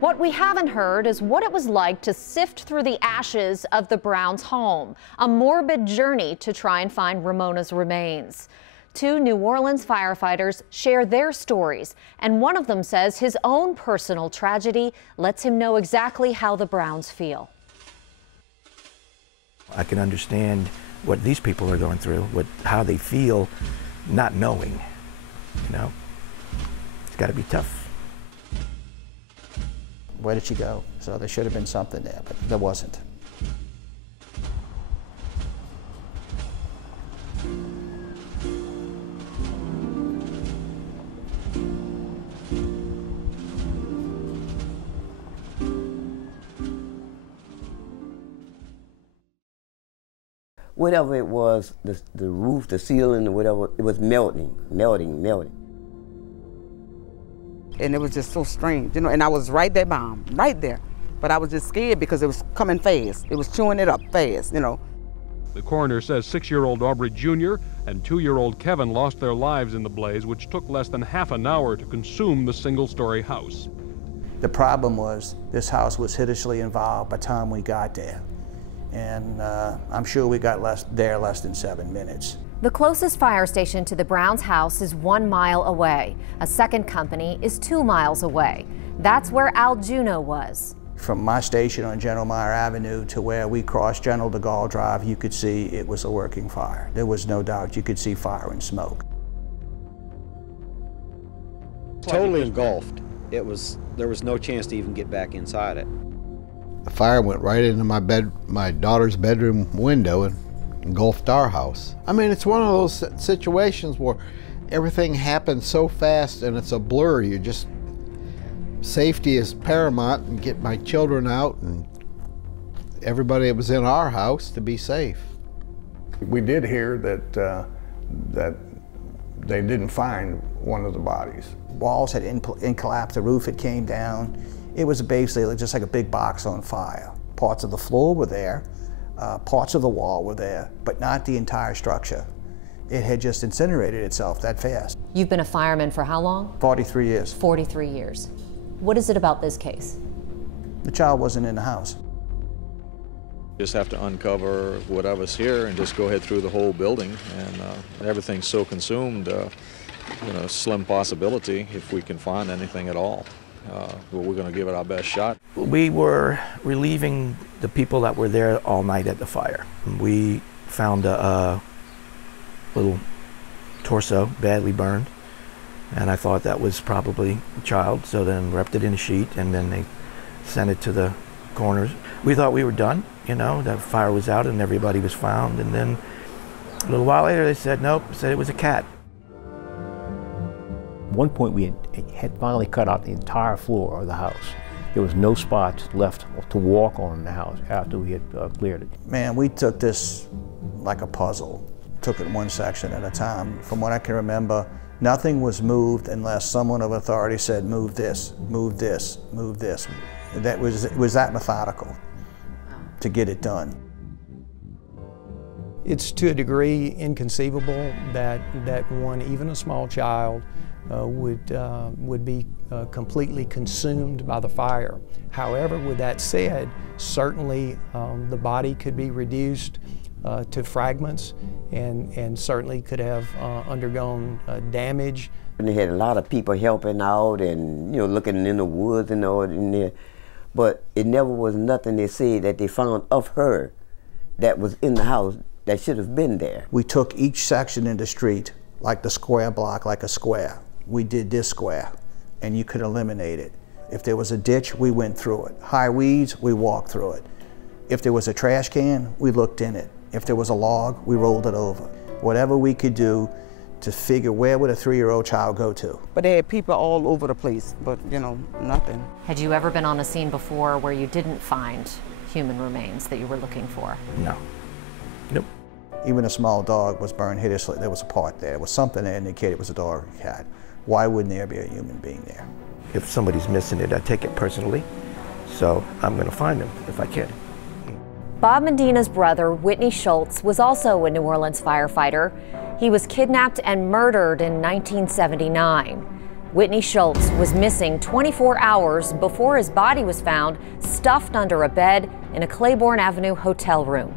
What we haven't heard is what it was like to sift through the ashes of the Browns' home, a morbid journey to try and find Ramona's remains. Two New Orleans firefighters share their stories, and one of them says his own personal tragedy lets him know exactly how the Browns feel. I can understand what these people are going through, how they feel not knowing, you know. It's got to be tough. Where did she go? So there should have been something there, but there wasn't. Whatever it was, the roof, the ceiling, or whatever, it was melting. And it was just so strange, you know, and I was right there by him, right there. But I was just scared because it was coming fast. It was chewing it up fast, you know. The coroner says 6-year-old Aubrey Jr. and 2-year-old Kevin lost their lives in the blaze, which took less than half an hour to consume the single-story house. The problem was this house was hideously involved by the time we got there. And I'm sure we got there less than 7 minutes. The closest fire station to the Browns' house is 1 mile away. A second company is 2 miles away. That's where Juno was. From my station on General Meyer Avenue to where we crossed General de Gaulle Drive, you could see it was a working fire. There was no doubt you could see fire and smoke. Totally engulfed. There was no chance to even get back inside it. The fire went right into my daughter's bedroom window and engulfed our house. I mean, it's one of those situations where everything happens so fast and it's a blur. Safety is paramount, and get my children out and everybody that was in our house to be safe. We did hear that they didn't find one of the bodies. Walls had collapsed, the roof had came down. It was basically just like a big box on fire. Parts of the floor were there, parts of the wall were there, but not the entire structure. It had just incinerated itself that fast. You've been a fireman for how long? 43 years. 43 years. What is it about this case? The child wasn't in the house. Just have to uncover whatever's here and just go ahead through the whole building, and everything's so consumed, you know, slim possibility if we can find anything at all. But we're going to give it our best shot. We were relieving the people that were there all night at the fire. We found a little torso badly burned, and I thought that was probably a child, so then wrapped it in a sheet, and then they sent it to the coroners. We thought we were done, you know, the fire was out and everybody was found, and then a little while later they said nope, said it was a cat. At one point we had finally cut out the entire floor of the house. There was no spots left to walk on in the house after we had cleared it. Man, we took this like a puzzle, took it one section at a time. From what I can remember, nothing was moved unless someone of authority said, move this, move this, move this. It was that methodical to get it done. It's to a degree inconceivable that one, even a small child, would be completely consumed by the fire. However, with that said, certainly the body could be reduced to fragments and certainly could have undergone damage. And they had a lot of people helping out and, you know, looking in the woods and all in there, but it never was nothing they said that they found of her that was in the house that should have been there. We took each section in the street, like the square block, like a square. We did this square, and you could eliminate it. If there was a ditch, we went through it. High weeds, we walked through it. If there was a trash can, we looked in it. If there was a log, we rolled it over. Whatever we could do to figure where would a 3-year-old child go to. But they had people all over the place, but, you know, nothing. Had you ever been on a scene before where you didn't find human remains that you were looking for? No. Nope. Even a small dog was burned hideously. There was a part there. There was something that indicated it was a dog or a cat. Why wouldn't there be a human being there? If somebody's missing it, I take it personally, so I'm going to find them if I can. Bob Medina's brother, Whitney Schultz, was also a New Orleans firefighter. He was kidnapped and murdered in 1979. Whitney Schultz was missing 24 hours before his body was found stuffed under a bed in a Claiborne Avenue hotel room.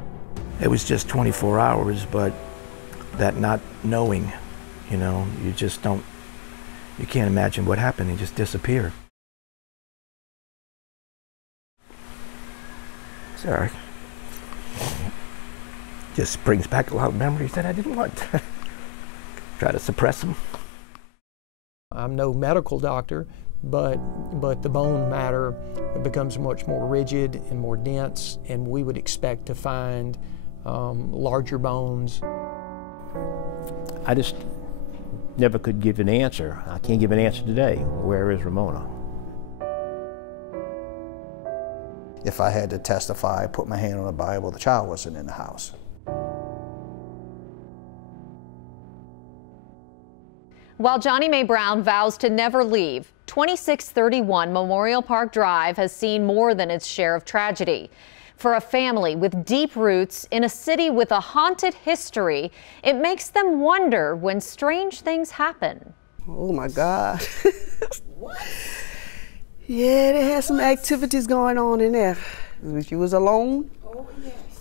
It was just 24 hours, but that not knowing, you know, you just don't, you can't imagine what happened. He just disappeared. Sorry. Just brings back a lot of memories that I didn't want to try to suppress them. I'm no medical doctor, but the bone matter becomes much more rigid and more dense, and we would expect to find larger bones. I just never could give an answer. I can't give an answer today. Where is Ramona? If I had to testify, put my hand on the Bible, the child wasn't in the house. While Johnny Mae Brown vows to never leave, 2631 Memorial Park Drive has seen more than its share of tragedy. For a family with deep roots in a city with a haunted history, it makes them wonder when strange things happen. Oh my God. What? Yeah, they had some activities going on in there. If you was alone,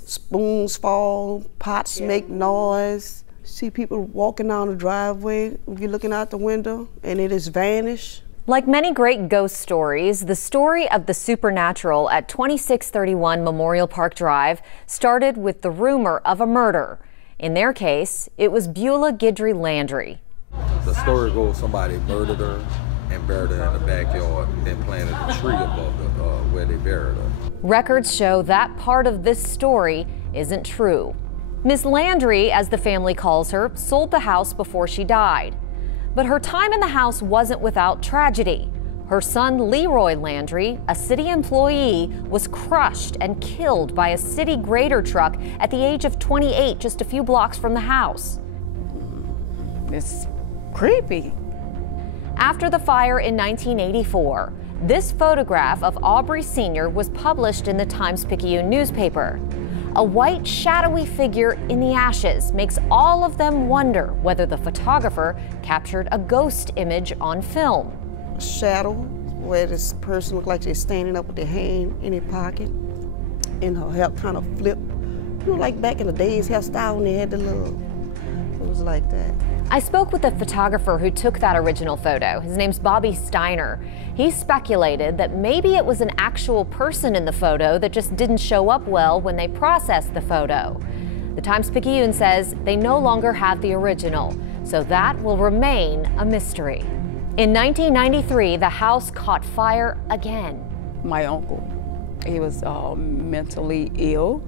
spoons fall, pots make noise. See people walking down the driveway, if you're looking out the window, and it has vanished. Like many great ghost stories, the story of the supernatural at 2631 Memorial Park Drive started with the rumor of a murder. In their case, it was Beulah Guidry Landry. The story goes somebody murdered her and buried her in the backyard, then planted a tree above where they buried her. Records show that part of this story isn't true. Miss Landry, as the family calls her, sold the house before she died. But her time in the house wasn't without tragedy. Her son, Leroy Landry, a city employee, was crushed and killed by a city grader truck at the age of 28, just a few blocks from the house. It's creepy. After the fire in 1984, this photograph of Aubrey Sr. was published in the Times-Picayune newspaper. A white, shadowy figure in the ashes makes all of them wonder whether the photographer captured a ghost image on film. A shadow where this person looked like they're standing up with their hand in their pocket, and her hair kind of flipped. You know, like back in the days, hairstyle when they had the little, it was like that. I spoke with the photographer who took that original photo. His name's Bobby Steiner. He speculated that maybe it was an actual person in the photo that just didn't show up well when they processed the photo. The Times-Picayune says they no longer have the original, so that will remain a mystery. In 1993, the house caught fire again. My uncle, he was mentally ill.